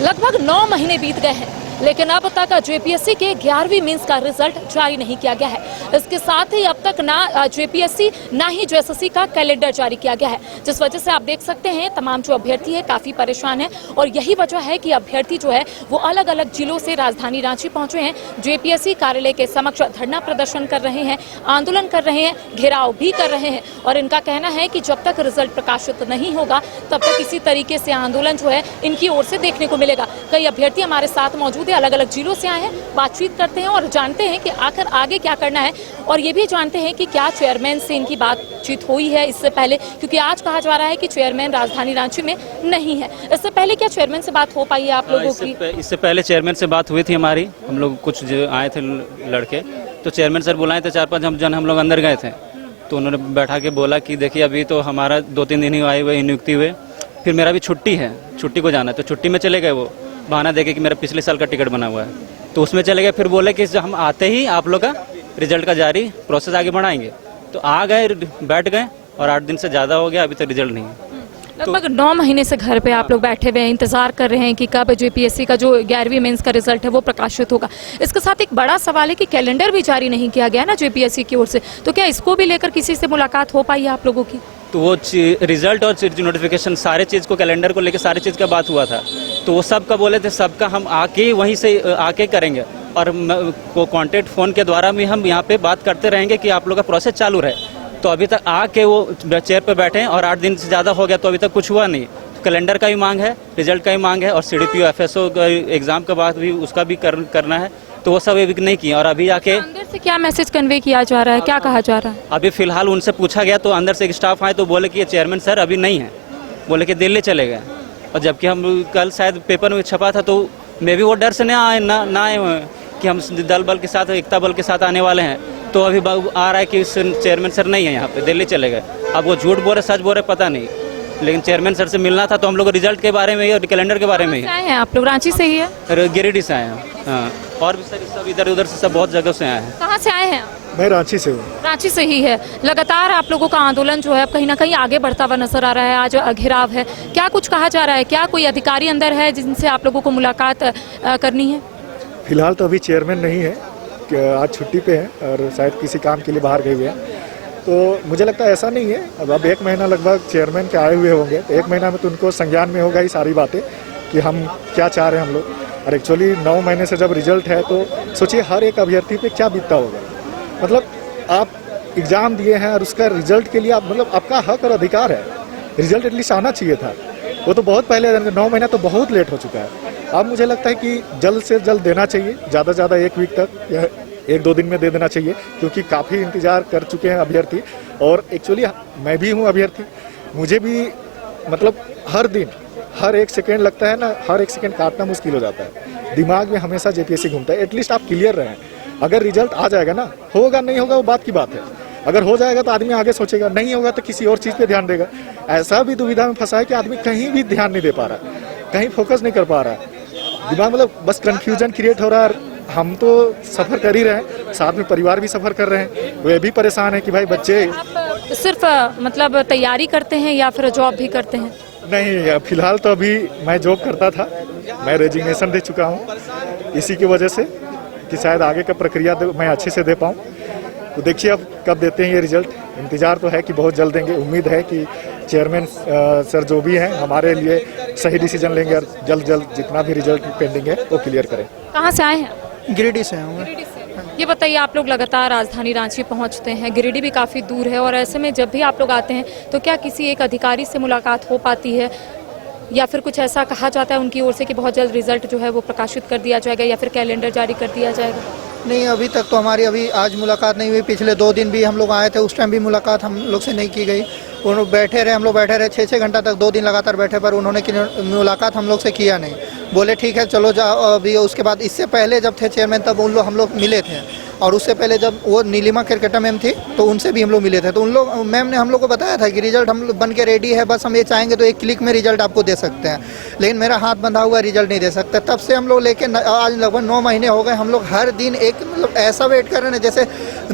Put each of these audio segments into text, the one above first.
लगभग 9 महीने बीत गए हैं, लेकिन अब तक जेपीएससी के 11वीं मेंस का रिजल्ट जारी नहीं किया गया है। इसके साथ ही अब तक ना जेपीएससी ना ही जेएसएससी का कैलेंडर जारी किया गया है, जिस वजह से आप देख सकते हैं तमाम जो अभ्यर्थी है काफी परेशान है। और यही वजह है कि अभ्यर्थी जो है वो अलग अलग जिलों से राजधानी रांची पहुंचे हैं, जेपीएससी कार्यालय के समक्ष धरना प्रदर्शन कर रहे हैं, आंदोलन कर रहे हैं, घेराव भी कर रहे हैं। और इनका कहना है कि जब तक रिजल्ट प्रकाशित नहीं होगा तब तक इसी तरीके से आंदोलन जो है इनकी ओर से देखने को मिलेगा। कई अभ्यर्थी हमारे साथ मौजूद है, अलग अलग जिलों से आए हैं, बातचीत करते हैं और जानते हैं कि आखिर आगे क्या करना है। और ये भी जानते हैं कि क्या चेयरमैन से इनकी बातचीत हुई है इससे पहले, क्योंकि आज कहा जा रहा है कि चेयरमैन राजधानी रांची में नहीं है। इससे पहले क्या चेयरमैन से बात हो पाई है आप लोगों की? इससे पहले चेयरमैन से बात हुई थी हमारी, हम लोग कुछ जो आए थे लड़के, तो चेयरमैन सर बुलाए थे, 4-5 हम लोग अंदर गए थे। तो उन्होंने बैठा के बोला कि देखिए अभी तो हमारा 2-3 दिन ही आए हुए नियुक्ति हुए, फिर मेरा भी छुट्टी है, छुट्टी को जाना है। तो छुट्टी में चले गए, वो बहाना देके कि मेरा पिछले साल का टिकट बना हुआ है, तो उसमें चले गए। फिर बोले कि हम आते ही आप लोग का रिजल्ट का जारी प्रोसेस आगे बढ़ाएंगे। तो आ गए, बैठ गए और 8 दिन से ज़्यादा हो गया, अभी तक रिजल्ट नहीं है। लगभग 9 महीने से घर पे आप लोग बैठे हुए हैं, इंतजार कर रहे हैं कि कब जेपीएससी का जो 11वीं मेंस का रिजल्ट है वो प्रकाशित होगा। इसके साथ एक बड़ा सवाल है कि कैलेंडर भी जारी नहीं किया गया ना जेपीएससी की ओर से, तो क्या इसको भी लेकर किसी से मुलाकात हो पाई है आप लोगों की? तो वो रिजल्ट और नोटिफिकेशन सारे चीज़ को, कैलेंडर को लेकर सारी चीज़ का बात हुआ था। तो वो सबका बोले थे, सबका हम आके वहीं से आके करेंगे और कॉन्टेक्ट फ़ोन के द्वारा भी हम यहाँ पे बात करते रहेंगे कि आप लोग का प्रोसेस चालू रहे। तो अभी तक आके वो चेयर पे बैठे हैं और 8 दिन से ज़्यादा हो गया, तो अभी तक कुछ हुआ नहीं। तो कैलेंडर का भी मांग है, रिजल्ट का भी मांग है और सीडीपीओ एफएसओ एग्जाम का बात भी उसका भी करना है, तो वो सब अभी नहीं किया। और अभी आके अंदर से क्या मैसेज कन्वे किया जा रहा है, क्या कहा जा रहा है? अभी फिलहाल उनसे पूछा गया तो अंदर से एक स्टाफ आए तो बोले कि ये चेयरमैन सर अभी नहीं है, बोले कि दिल्ली चले गए। और जबकि हम कल शायद पेपर में छपा था, तो मे भी वो डर से ना आए हुए कि हम दल बल के साथ, एकता बल के साथ आने वाले हैं। तो अभी आ रहा है कि चेयरमैन सर नहीं है यहाँ पे, दिल्ली चले गए। अब वो झूठ बोल रहे सच बोल रहे पता नहीं, लेकिन चेयरमैन सर से मिलना था। तो हम लोग रिजल्ट के बारे में ही और कैलेंडर के बारे में ही आए हैं आप लोग? रांची से ही है? गिरिडीह से आए हैं, हाँ। और भी सर सब इधर उधर से सब बहुत जगह से आए हैं। कहाँ से आए हैं? मैं रांची से हूँ। रांची से ही है। लगातार आप लोगों का आंदोलन जो है कहीं ना कहीं आगे बढ़ता हुआ नजर आ रहा है, आज घेराव है, क्या कुछ कहा जा रहा है? क्या कोई अधिकारी अंदर है जिनसे आप लोगों को मुलाकात करनी है? फिलहाल तो अभी चेयरमैन नहीं है, आज छुट्टी पे है और शायद किसी काम के लिए बाहर गए हुए हैं। तो मुझे लगता है ऐसा नहीं है। अब 1 महीना लगभग चेयरमैन के आए हुए होंगे, तो 1 महीना में तो उनको संज्ञान में होगा ही सारी बातें कि हम क्या चाह रहे हैं हम लोग। और एक्चुअली 9 महीने से जब रिजल्ट है तो सोचिए हर एक अभ्यर्थी पे क्या बीतता होगा। मतलब आप एग्ज़ाम दिए हैं और उसका रिजल्ट के लिए आप, मतलब आपका हक और अधिकार है, रिजल्ट एटलीस्ट आना चाहिए था। वो तो बहुत पहले, 9 महीना तो बहुत लेट हो चुका है। अब मुझे लगता है कि जल्द से जल्द देना चाहिए, ज़्यादा से ज़्यादा 1 वीक तक या 1-2 दिन में दे देना चाहिए, क्योंकि काफ़ी इंतज़ार कर चुके हैं अभ्यर्थी। और एक्चुअली मैं भी हूँ अभ्यर्थी, मुझे भी मतलब हर दिन हर 1 सेकेंड लगता है ना, हर 1 सेकेंड काटना मुश्किल हो जाता है। दिमाग में हमेशा जेपीएससी घूमता है। एटलीस्ट आप क्लियर रहें। अगर रिजल्ट आ जाएगा ना, होगा नहीं होगा वो बात की बात है। अगर हो जाएगा तो आदमी आगे सोचेगा, नहीं होगा तो किसी और चीज़ पे ध्यान देगा। ऐसा भी दुविधा में फंसा है कि आदमी कहीं भी ध्यान नहीं दे पा रहा, कहीं फोकस नहीं कर पा रहा है। दिमाग मतलब बस कंफ्यूजन क्रिएट हो रहा है। हम तो सफ़र कर ही रहे हैं, साथ में परिवार भी सफ़र कर रहे हैं, वे भी परेशान है कि भाई बच्चे। आप सिर्फ मतलब तैयारी करते हैं या फिर जॉब भी करते हैं? नहीं, फिलहाल तो अभी मैं जॉब करता था, मैं रेजिग्नेशन दे चुका हूँ इसी की वजह से कि शायद आगे का प्रक्रिया मैं अच्छे से दे पाऊँ। तो देखिए अब कब देते हैं ये रिजल्ट। इंतज़ार तो है कि बहुत जल्द देंगे। उम्मीद है कि चेयरमैन सर जो भी हैं हमारे लिए सही डिसीजन लेंगे और जल्द जितना भी रिजल्ट पेंडिंग है वो क्लियर करें। कहाँ से आए हैं? गिरिडीह से हूँ। ये बताइए, आप लोग लगातार राजधानी रांची पहुंचते हैं, गिरिडीह भी काफ़ी दूर है, और ऐसे में जब भी आप लोग आते हैं तो क्या किसी एक अधिकारी से मुलाकात हो पाती है या फिर कुछ ऐसा कहा जाता है उनकी ओर से कि बहुत जल्द रिजल्ट जो है वो प्रकाशित कर दिया जाएगा या फिर कैलेंडर जारी कर दिया जाएगा? नहीं, अभी तक तो हमारी आज मुलाकात नहीं हुई। पिछले 2 दिन भी हम लोग आए थे, उस टाइम भी मुलाकात हम लोग से नहीं की गई। हम लोग बैठे रहे 6-6 घंटा तक 2 दिन लगातार बैठे, पर उन्होंने मुलाकात हम लोग से किया नहीं। बोले ठीक है चलो जाओ। अभी उसके बाद इससे पहले जब थे चेयरमैन तब हम लोग मिले थे, और उससे पहले जब वो नीलिमा क्रिकेटर मैम थी तो उनसे भी हम लोग मिले थे, तो उन लोग मैम ने हम लोग को बताया था कि रिजल्ट हम बन के रेडी है, बस हम ये चाहेंगे तो एक क्लिक में रिजल्ट आपको दे सकते हैं, लेकिन मेरा हाथ बंधा हुआ रिजल्ट नहीं दे सकते। तब से हम लोग लेके आज लगभग 9 महीने हो गए, हम लोग हर दिन एक मतलब ऐसा वेट कर रहे हैं जैसे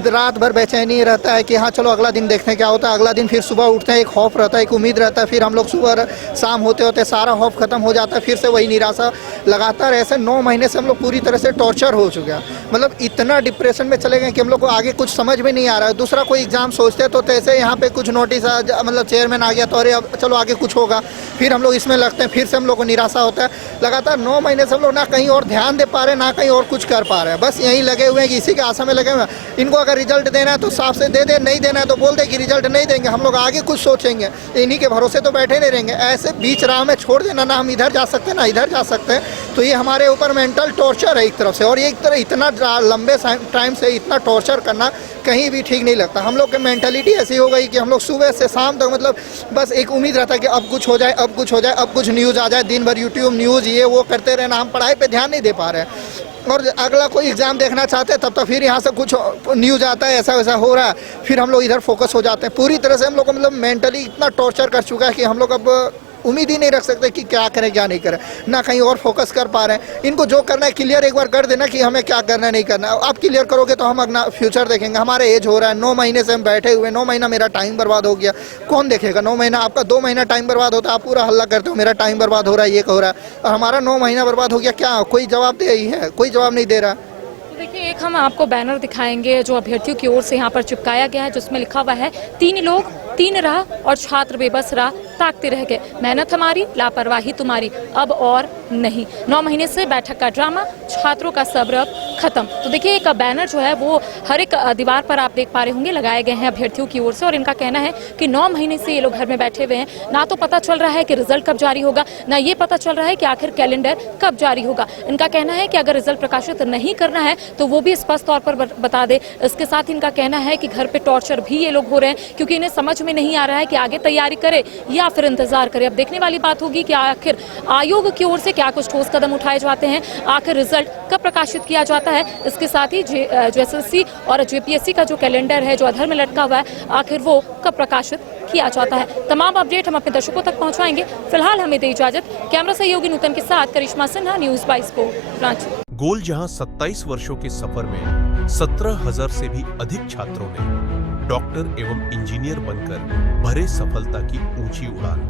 रात भर बेचैनी रहता है कि हाँ चलो अगला दिन देखते हैं क्या होता है। अगला दिन फिर सुबह उठते हैं, एक खौफ रहता है, एक उम्मीद रहता है, फिर हम लोग सुबह शाम होते होते सारा खौफ खत्म हो जाता है, फिर से वही निराशा। लगातार ऐसे 9 महीने से हम लोग पूरी तरह से टॉर्चर हो चुके हैं, मतलब इतना डिप्रेशन में चले गए कि हम लोग को आगे कुछ समझ में नहीं आ रहा है। दूसरा कोई एग्जाम सोचते तो ऐसे यहाँ पे कुछ नोटिस मतलब चेयरमैन आ गया तो अरे अब चलो आगे कुछ होगा, फिर हम लोग इसमें लगते हैं, फिर से हम लोग को निराशा होता है। लगातार 9 महीने से हम लोग ना कहीं और ध्यान दे पा रहे, ना कहीं और कुछ कर पा रहे हैं, बस यहीं लगे हुए हैं कि इसी के आशा में लगे हुए हैं। इनको अगर रिजल्ट देना है तो साफ से दे दे, नहीं देना है तो बोल दे कि रिजल्ट नहीं देंगे, हम लोग आगे कुछ सोचेंगे, इन्हीं के भरोसे तो बैठे नहीं रहेंगे। ऐसे बीच राह में छोड़ देना, ना हम इधर जा सकते हैं ना इधर जा सकते हैं, तो ये हमारे ऊपर मेंटल टॉर्चर है एक तरफ से। और एक तरह इतना लंबे टाइम से इतना टॉर्चर करना कहीं भी ठीक नहीं लगता। हम लोग की मेंटलिटी ऐसी हो गई कि हम लोग सुबह से शाम तक मतलब बस एक उम्मीद रहता है कि अब कुछ हो जाए, अब कुछ हो जाए, अब कुछ न्यूज़ आ जाए। दिन भर यूट्यूब न्यूज़ ये वो करते रहना, हम पढ़ाई पे ध्यान नहीं दे पा रहे हैं। और अगला कोई एग्ज़ाम देखना चाहते हैं तब तक फिर यहाँ से कुछ न्यूज़ आता है, ऐसा वैसा हो रहा है, फिर हम लोग इधर फोकस हो जाते हैं। पूरी तरह से हम लोग को मतलब मेंटली इतना टॉर्चर कर चुका है कि हम लोग अब उम्मीद ही नहीं रख सकते कि क्या करें क्या नहीं करें, ना कहीं और फोकस कर पा रहे हैं। इनको जो करना है क्लियर एक बार कर देना कि हमें क्या करना है नहीं करना है। आप क्लियर करोगे तो हम अपना फ्यूचर देखेंगे। हमारे एज हो रहा है, 9 महीने से हम बैठे हुए, 9 महीना मेरा टाइम बर्बाद हो गया। कौन देखेगा 9 महीना? आपका 2 महीना टाइम बर्बाद होता है, आप पूरा हल्ला करते हो मेरा टाइम बर्बाद हो रहा है, ये हो रहा है, और हमारा 9 महीना बर्बाद हो गया। क्या कोई जवाब दे रही है? कोई जवाब नहीं दे रहा। तो देखिए, एक हम आपको बैनर दिखाएंगे जो अभ्यर्थियों की ओर से यहाँ पर चिपकाया गया है, जिसमें लिखा हुआ है 3 लोग 3 राह और छात्र बेबस राह ताकते रह गए, मेहनत हमारी लापरवाही तुम्हारी, अब और नहीं। 9 महीने से बैठक का ड्रामा, छात्रों का सब्र अब खत्म। तो देखिए, एक बैनर जो है वो हर एक दीवार पर आप देख पा रहे होंगे लगाए गए हैं अभ्यर्थियों की ओर से, और इनका कहना है कि 9 महीने से ये लोग घर में बैठे हुए हैं, ना तो पता चल रहा है कि रिजल्ट कब जारी होगा, ना ये पता चल रहा है कि आखिर कैलेंडर कब जारी होगा। इनका कहना है कि अगर रिजल्ट प्रकाशित नहीं करना है तो वो भी स्पष्ट तौर पर बता दे। इसके साथ इनका कहना है कि घर पे टॉर्चर भी ये लोग हो रहे हैं, क्योंकि इन्हें समझ में नहीं आ रहा है कि आगे तैयारी करे या फिर इंतजार करे। अब देखने वाली बात होगी कि आखिर आयोग की ओर से क्या कुछ ठोस कदम उठाए जाते हैं, आखिर रिजल्ट कब प्रकाशित किया जाता है। इसके साथ ही जो एसएससी और जेपीएससी का जो कैलेंडर है जो अधर में लटका हुआ है, आखिर वो कब प्रकाशित किया जाता है। तमाम अपडेट हम अपने दर्शकों तक पहुंचाएंगे। फिलहाल हमें दे इजाजत। कैमरा सहयोगी नूतन के साथ करिश्मा सिन्हा, न्यूज़ 22 को रांची। गोल जहां 27 वर्षों के सफर में 17,000 से भी अधिक छात्रों ने डॉक्टर एवं इंजीनियर बनकर भरे सफलता की ऊंची उड़ान,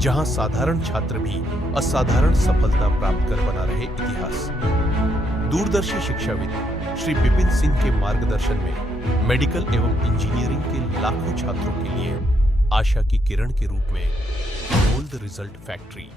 जहां साधारण छात्र भी असाधारण सफलता प्राप्त कर बना रहे इतिहास। दूरदर्शी शिक्षाविद श्री विपिन सिंह के मार्गदर्शन में मेडिकल एवं इंजीनियरिंग के लाखों छात्रों के लिए आशा की किरण के रूप में गोल्ड रिजल्ट फैक्ट्री